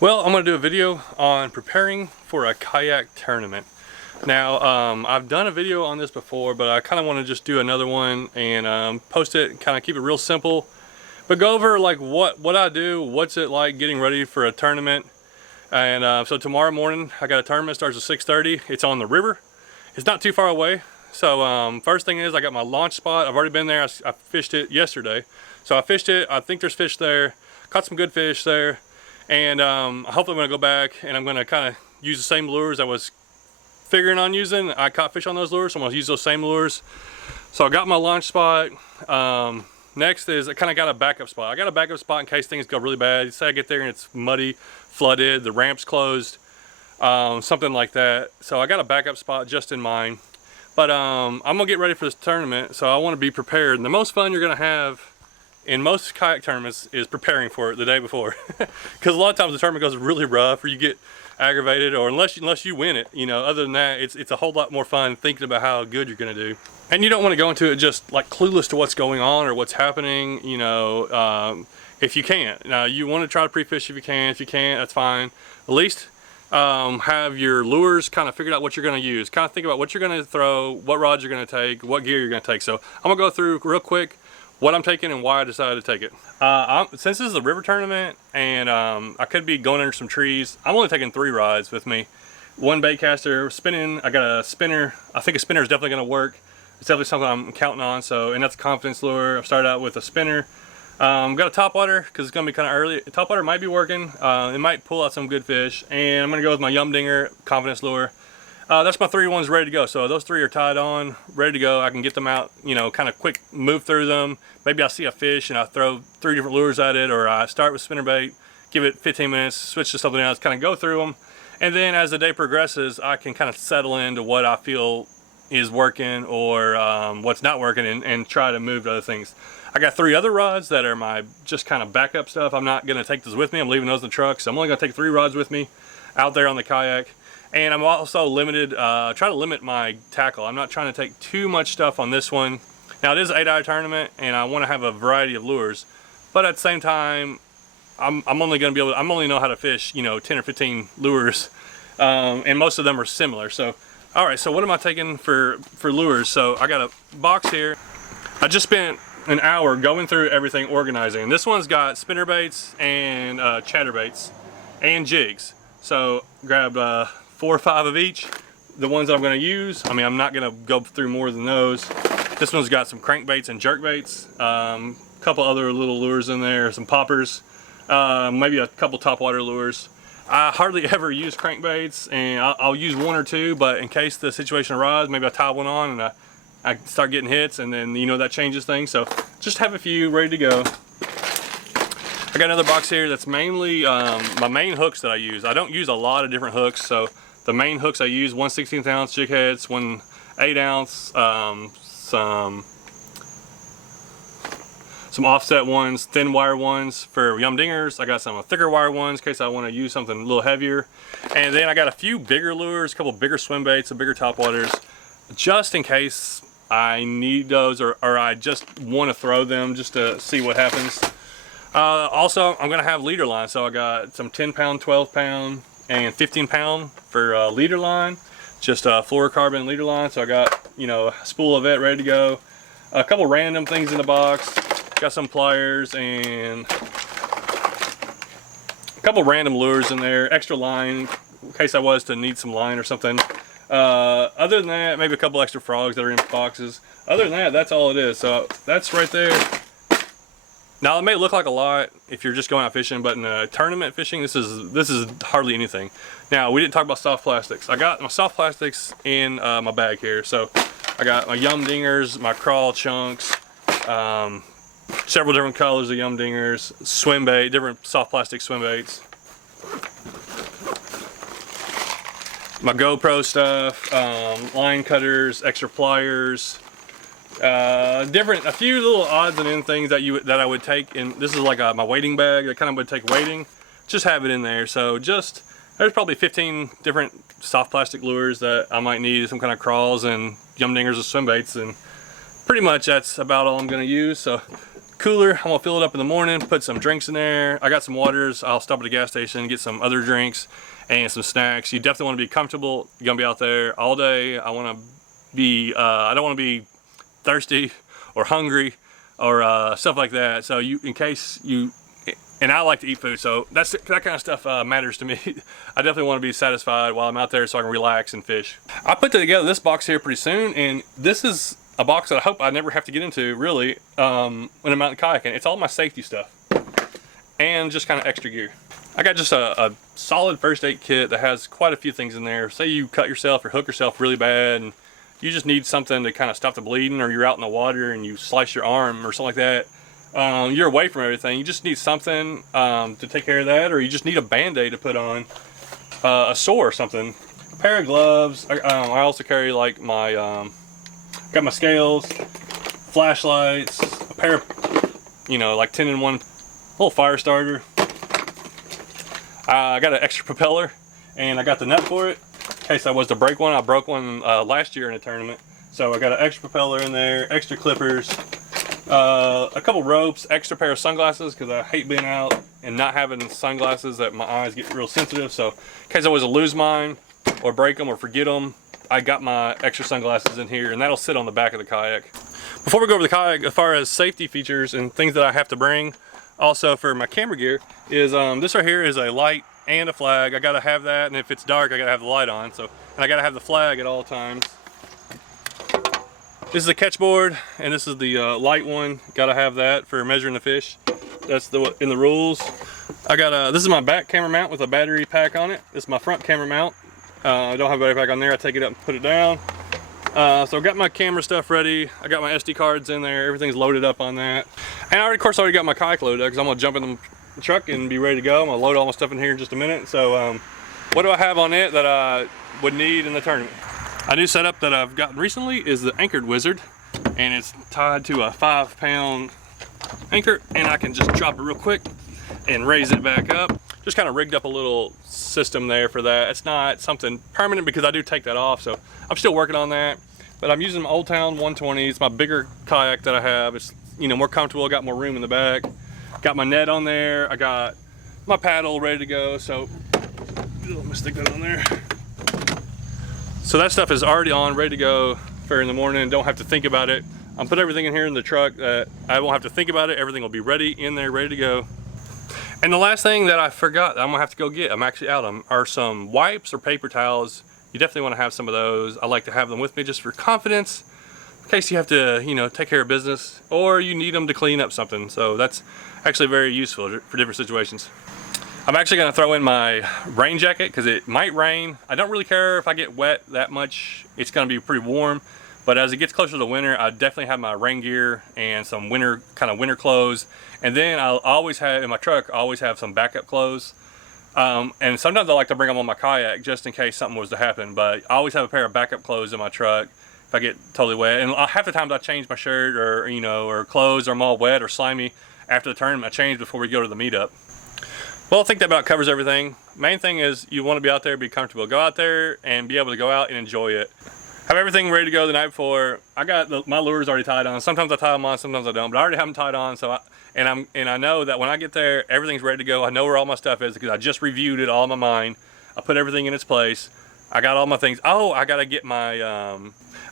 Well, I'm going to do a video on preparing for a kayak tournament. Now, I've done a video on this before, but I kind of want to just do another one and post it and kind of keep it real simple. But go over like what I do, what's it like getting ready for a tournament. And so tomorrow morning, I got a tournament, starts at 6:30. It's on the river. It's not too far away. So first thing is I got my launch spot. I've already been there. I fished it yesterday. So I fished it. I think there's fish there. Caught some good fish there. And hopefully I'm going to go back and I'm going to kind of use the same lures I was figuring on using. I caught fish on those lures, so I'm going to use those same lures. So I got my launch spot. Next is I kind of got a backup spot. I got a backup spot in case things go really bad. Say I get there and it's muddy, flooded, the ramp's closed, something like that. So I got a backup spot just in mind. But I'm going to get ready for this tournament, so I want to be prepared. And the most fun you're going to have in most kayak tournaments is preparing for it the day before. Because a lot of times the tournament goes really rough or you get aggravated, or unless you win it, you know, other than that, it's a whole lot more fun thinking about how good you're going to do. And you don't want to go into it just like clueless to what's going on or what's happening, you know, if you can't. Now, you want to try to pre-fish if you can. If you can't, that's fine. At least have your lures kind of figured out what you're going to use. Kind of think about what you're going to throw, what rods you're going to take, what gear you're going to take. So I'm going to go through real quick what I'm taking and why I decided to take it. Since this is a river tournament and I could be going under some trees, I'm only taking 3 rods with me. One bait caster, spinning, I got a spinner. I think a spinner is definitely gonna work. It's definitely something I'm counting on, so, and that's a confidence lure. I've started out with a spinner. Got a topwater because it's gonna be kind of early. Topwater might be working. It might pull out some good fish. And I'm gonna go with my Yum Dinger confidence lure. That's my 3 ones ready to go. So those 3 are tied on, ready to go. I can get them out, you know, kind of quick move through them. Maybe I see a fish and I throw 3 different lures at it, or I start with spinnerbait, give it 15 minutes, switch to something else, kind of go through them. And then as the day progresses, I can kind of settle into what I feel is working or what's not working and try to move to other things. I got 3 other rods that are my just kind of backup stuff. I'm not going to take those with me. I'm leaving those in the truck. So I'm only going to take 3 rods with me out there on the kayak. And I'm also limited, try to limit my tackle. I'm not trying to take too much stuff on this one. Now it is an 8-hour tournament and I want to have a variety of lures, but at the same time, I'm only going to be able to, I'm only know how to fish, you know, 10 or 15 lures, and most of them are similar. So, all right, so what am I taking for lures? So I got a box here. I just spent an hour going through everything, organizing. And this one's got spinner baits and chatterbaits and jigs. So grabbed 4 or 5 of each. The ones that I'm going to use, I mean, I'm not going to go through more than those. This one's got some crankbaits and jerkbaits, a couple other little lures in there, some poppers, maybe a couple topwater lures. I hardly ever use crankbaits, and I'll use 1 or 2, but in case the situation arises, maybe I tie one on and I start getting hits, and then, you know, that changes things. So just have a few ready to go. I got another box here that's mainly my main hooks that I use. I don't use a lot of different hooks, so the main hooks I use, 1/16 ounce jig heads, 1 8-ounce, some offset ones, thin wire ones for Yum Dingers. I got some thicker wire ones in case I want to use something a little heavier. And then I got a few bigger lures, a couple bigger swim baits, some bigger topwaters, just in case I need those or I just want to throw them just to see what happens. Also, I'm going to have leader line, so I got some 10-pound, 12-pound, and 15-pound for leader line. Just fluorocarbon leader line, so I got, you know, a spool of it ready to go. A couple random things in the box. Got some pliers and a couple random lures in there. Extra line in case I was to need some line or something. Other than that, maybe a couple extra frogs that are in boxes. Other than that, that's all it is. So that's right there. Now it may look like a lot if you're just going out fishing, but in a tournament fishing, this is hardly anything. Now we didn't talk about soft plastics. I got my soft plastics in my bag here. So I got my Yum Dingers, my Craw chunks, several different colors of Yum Dingers, swim bait, different soft plastic swim baits, my GoPro stuff, line cutters, extra pliers. A few little odds and ends things that I would take, and this is like my wading bag that kind of would take wading. Just have it in there. So there's probably 15 different soft plastic lures that I might need, some kind of crawls and Yum Dingers or swim baits, and pretty much that's about all I'm going to use. So cooler. I'm gonna fill it up in the morning, put some drinks in there. I got some waters. I'll stop at a gas station, get some other drinks and some snacks. You definitely want to be comfortable. You're gonna be out there all day. I want to be, I don't want to be thirsty or hungry or stuff like that. So in case you, and I like to eat food, so that kind of stuff matters to me. I definitely want to be satisfied while I'm out there so I can relax and fish. I put together this box here pretty soon, and this is a box that I hope I never have to get into, really, when I'm out kayaking. It's all my safety stuff and just kind of extra gear. I got just a solid first aid kit that has quite a few things in there. Say you cut yourself or hook yourself really bad and you just need something to kind of stop the bleeding, or you're out in the water and you slice your arm or something like that. You're away from everything. You just need something to take care of that, or you just need a band-aid to put on a sore or something. A pair of gloves. I also carry like my got my scales, flashlights, a pair of, you know, like 10-in-1 little fire starter. I got an extra propeller, and I got the nut for it in case I was to break one. I broke one last year in a tournament, so I got an extra propeller in there, extra clippers, a couple ropes, extra pair of sunglasses because I hate being out and not having sunglasses that my eyes get real sensitive. So in case I was to lose mine or break them or forget them, I got my extra sunglasses in here, and that'll sit on the back of the kayak. Before we go over the kayak, as far as safety features and things that I have to bring also for my camera gear is this right here is a light and a flag. I gotta have that, and if it's dark I gotta have the light on, so, and I gotta have the flag at all times. This is a catch board, and this is the light one. Gotta have that for measuring the fish. That's in the rules. I got this is my back camera mount with a battery pack on it. This is my front camera mount. I don't have a battery pack on there. I take it up and put it down. So I've got my camera stuff ready. I got my SD cards in there. Everything's loaded up on that. And I, of course, already got my kayak loaded because I'm gonna jump in the truck and be ready to go. I'm gonna load all my stuff in here in just a minute. So what do I have on it that I would need in the tournament? A new setup that I've gotten recently is the Anchored Wizard, and it's tied to a 5-pound anchor, and I can just drop it real quick and raise it back up. Just kind of rigged up a little system there for that. It's not something permanent because I do take that off, so I'm still working on that. But I'm using my Old Town 120. It's my bigger kayak that I have. It's, you know, more comfortable. I got more room in the back. Got my net on there. I got my paddle ready to go. So let me stick that on there. So that stuff is already on, ready to go for in the morning. Don't have to think about it. I'll put everything in here in the truck that I won't have to think about it. Everything will be ready in there, ready to go. And the last thing that I forgot that I'm gonna have to go get, I'm actually out on, are some wipes or paper towels. You definitely want to have some of those. I like to have them with me just for confidence, in case you have to, you know, take care of business or you need them to clean up something. So that's actually very useful for different situations. I'm actually gonna throw in my rain jacket because it might rain. I don't really care if I get wet that much. It's gonna be pretty warm. But as it gets closer to winter, I definitely have my rain gear and some winter clothes. And then I'll always have, in my truck, I always have some backup clothes. And sometimes I like to bring them on my kayak just in case something was to happen. But I always have a pair of backup clothes in my truck if I get totally wet. And half the times I change my shirt or, you know, or clothes, or I'm all wet or slimy after the tournament. I change before we go to the meetup. Well, I think that about covers everything. Main thing is you want to be out there, be comfortable. Go out there and be able to go out and enjoy it. Have everything ready to go the night before. I got my lures already tied on. Sometimes I tie them on, sometimes I don't, but I already have them tied on. So I know that when I get there, everything's ready to go. I know where all my stuff is because I just reviewed it all in my mind. I put everything in its place. I got all my things. Oh, I gotta get my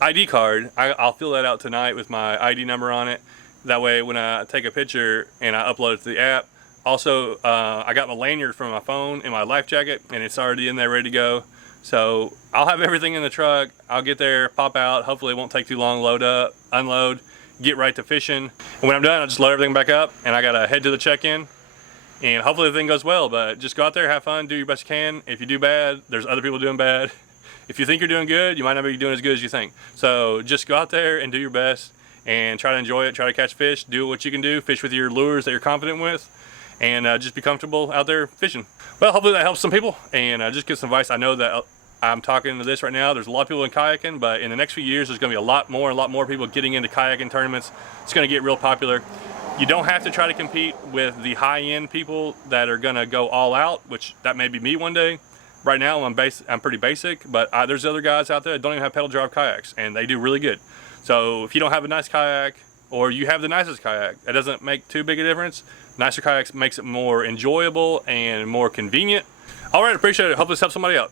ID card. I'll fill that out tonight with my ID number on it. That way, when I take a picture and I upload it to the app. Also, I got my lanyard from my phone in my life jacket, and it's already in there ready to go. So I'll have everything in the truck. I'll get there, pop out. Hopefully it won't take too long, load up, unload, get right to fishing. And when I'm done, I'll just load everything back up, and I gotta head to the check-in. And hopefully everything goes well, but just go out there, have fun, do your best you can. If you do bad, there's other people doing bad. If you think you're doing good, you might not be doing as good as you think. So just go out there and do your best and try to enjoy it, try to catch fish, do what you can do, fish with your lures that you're confident with, and just be comfortable out there fishing. Well, hopefully that helps some people, and just give some advice. I know that I'm talking to this right now. There's a lot of people in kayaking, but in the next few years, there's gonna be a lot more people getting into kayaking tournaments. It's gonna get real popular. You don't have to try to compete with the high-end people that are gonna go all out, which that may be me one day. Right now, I'm pretty basic, but there's other guys out there that don't even have pedal drive kayaks, and they do really good. So if you don't have a nice kayak, or you have the nicest kayak. It doesn't make too big a difference. Nicer kayaks makes it more enjoyable and more convenient. All right, appreciate it. Hope this helps somebody out.